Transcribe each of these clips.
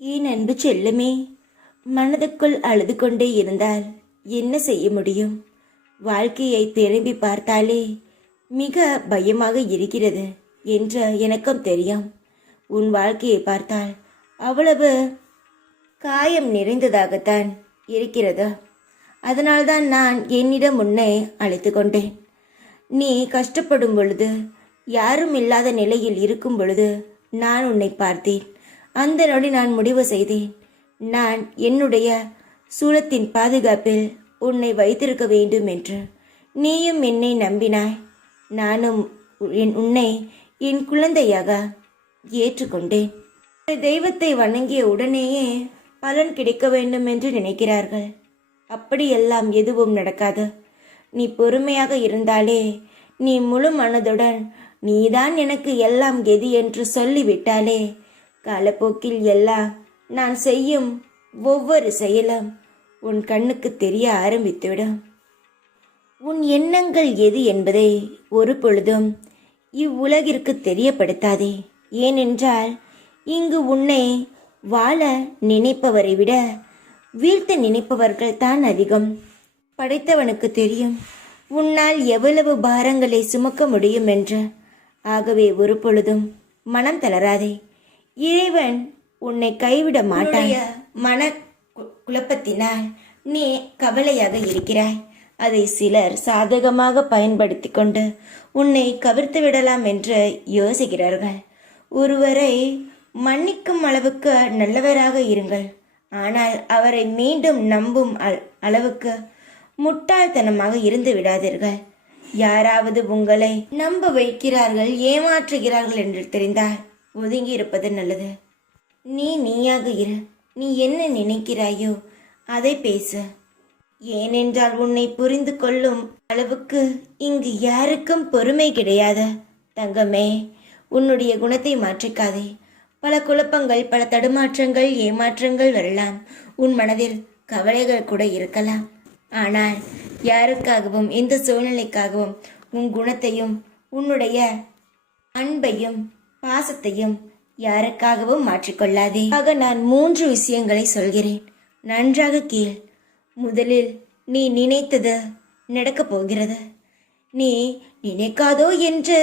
என் அன்பு செல்லுமே. மனதுக்குள் அழுது கொண்டே இருந்தால் என்ன செய்ய முடியும்? வாழ்க்கையை திரும்பி பார்த்தாலே மிக பயமாக இருக்கிறது என்று எனக்கும் தெரியும். உன் வாழ்க்கையை பார்த்தால் அவ்வளவு காயம் நிறைந்ததாகத்தான் இருக்கிறது. அதனால்தான் நான் என்னிடம் முன்னே அழைத்து கொண்டேன். நீ கஷ்டப்படும் பொழுது யாரும் இல்லாத நிலையில் இருக்கும் பொழுது நான் உன்னை பார்த்தேன். அந்த நொடி நான் முடிவு செய்தேன். நான் என்னுடைய சூலத்தின் பாதுகாப்பில் உன்னை வைத்திருக்க வேண்டும் என்று. நீயும் என்னை நம்பினாய். நானும் என் உன்னை என் குழந்தையாக ஏற்றுக்கொண்டேன். தெய்வத்தை வணங்கிய உடனேயே பலன் கிடைக்க வேண்டும் என்று நினைக்கிறார்கள். அப்படியெல்லாம் எதுவும் நடக்காது. நீ பொறுமையாக இருந்தாலே நீ முழு மனதுடன் நீதான் எனக்கு எல்லாம் கெதி என்று சொல்லிவிட்டாலே காலப்போக்கில் எல்லாம் நான் செய்யும் ஒவ்வொரு செயலும் உன் கண்ணுக்கு தெரிய ஆரம்பித்துவிடும். உன் எண்ணங்கள் எது என்பதை ஒரு பொழுதும் இவ்வுலகிற்கு தெரியப்படுத்தாதே. ஏனென்றால் இங்கு உன்னை வாழ நினைப்பவரை விட வீழ்த்த நினைப்பவர்கள் தான் அதிகம். படைத்தவனுக்கு தெரியும் உன்னால் எவ்வளவு பாரங்களை சுமக்க முடியும் என்று. ஆகவே ஒரு பொழுதும் மனம் தளராதே. இறைவன் உன்னை கைவிட மாட்டான். மன குழப்பத்தினால் நீ கவலையாக இருக்கிறாய். அதை சிலர் சாதகமாக பயன்படுத்தி கொண்டு உன்னை கவிர்த்து விடலாம் என்று யோசிக்கிறார்கள். ஒருவரை மன்னிக்கும் அளவுக்கு நல்லவராக இருங்கள். ஆனால் அவரை மீண்டும் நம்பும் அல்- அளவுக்கு முட்டாள்தனமாக இருந்து விடாதீர்கள். யாராவது உங்களை நம்ப வைக்கிறார்கள் ஏமாற்றுகிறார்கள் என்று தெரிந்தால் ஒதுங்கி இருப்பது நல்லது. நீ நீயாக இரு. நீ என்ன நினைக்கிறாயோ அதை பேசு. ஏனென்றால் உன்னை புரிந்து கொள்ளும் அளவுக்கு இங்கு யாருக்கும் பொறுமை கிடையாது. தங்கமே உன்னுடைய குணத்தை மாற்றிக்காதே. பல குழப்பங்கள் பல தடுமாற்றங்கள் ஏமாற்றங்கள் வரலாம். உன் மனதில் கவலைகள் கூட இருக்கலாம். ஆனால் யாருக்காகவும் எந்த சூழ்நிலைக்காகவும் உன் குணத்தையும் உன்னுடைய அன்பையும் பாசத்தையும் யாருக்காகவும் மாற்றிக்கொள்ளாதே. ஆக நான் மூன்று விஷயங்களை சொல்கிறேன். நன்றாக கேள். முதலில் நீ நினைத்தது நடக்கப் போகிறது. நீ நினைக்காதோ என்று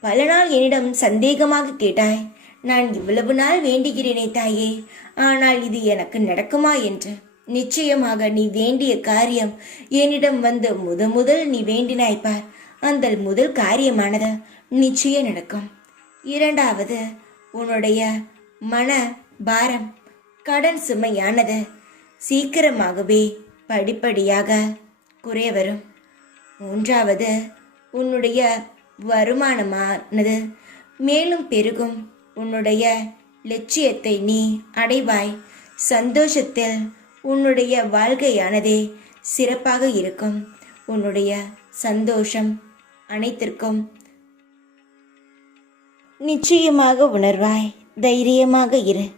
பல நாள் என்னிடம் சந்தேகமாக கேட்டாய். நான் இவ்வளவு நாள் வேண்டுகிறேனே தாயே. ஆனால் இது எனக்கு நடக்குமா என்று. நிச்சயமாக நீ வேண்டிய காரியம் என்னிடம் வந்து முத முதல் நீ வேண்டினாய் பார். அந்த முதல் காரியமானது நிச்சயம் நடக்கும். இரண்டாவது உன்னுடைய மன பாரம் கடன் சுமையானது. சீக்கிரமாகவே படிப்படியாக குறைய வரும். மூன்றாவது உன்னுடைய வருமானமானது மேலும் பெருகும். உன்னுடைய லட்சியத்தை நீ அடைவாய். சந்தோஷத்தில் உன்னுடைய வாழ்க்கையானதே சிறப்பாக இருக்கும். உன்னுடைய சந்தோஷம் அனைத்திற்கும் நிச்சயமாக உணர்வாய். தைரியமாக இரு.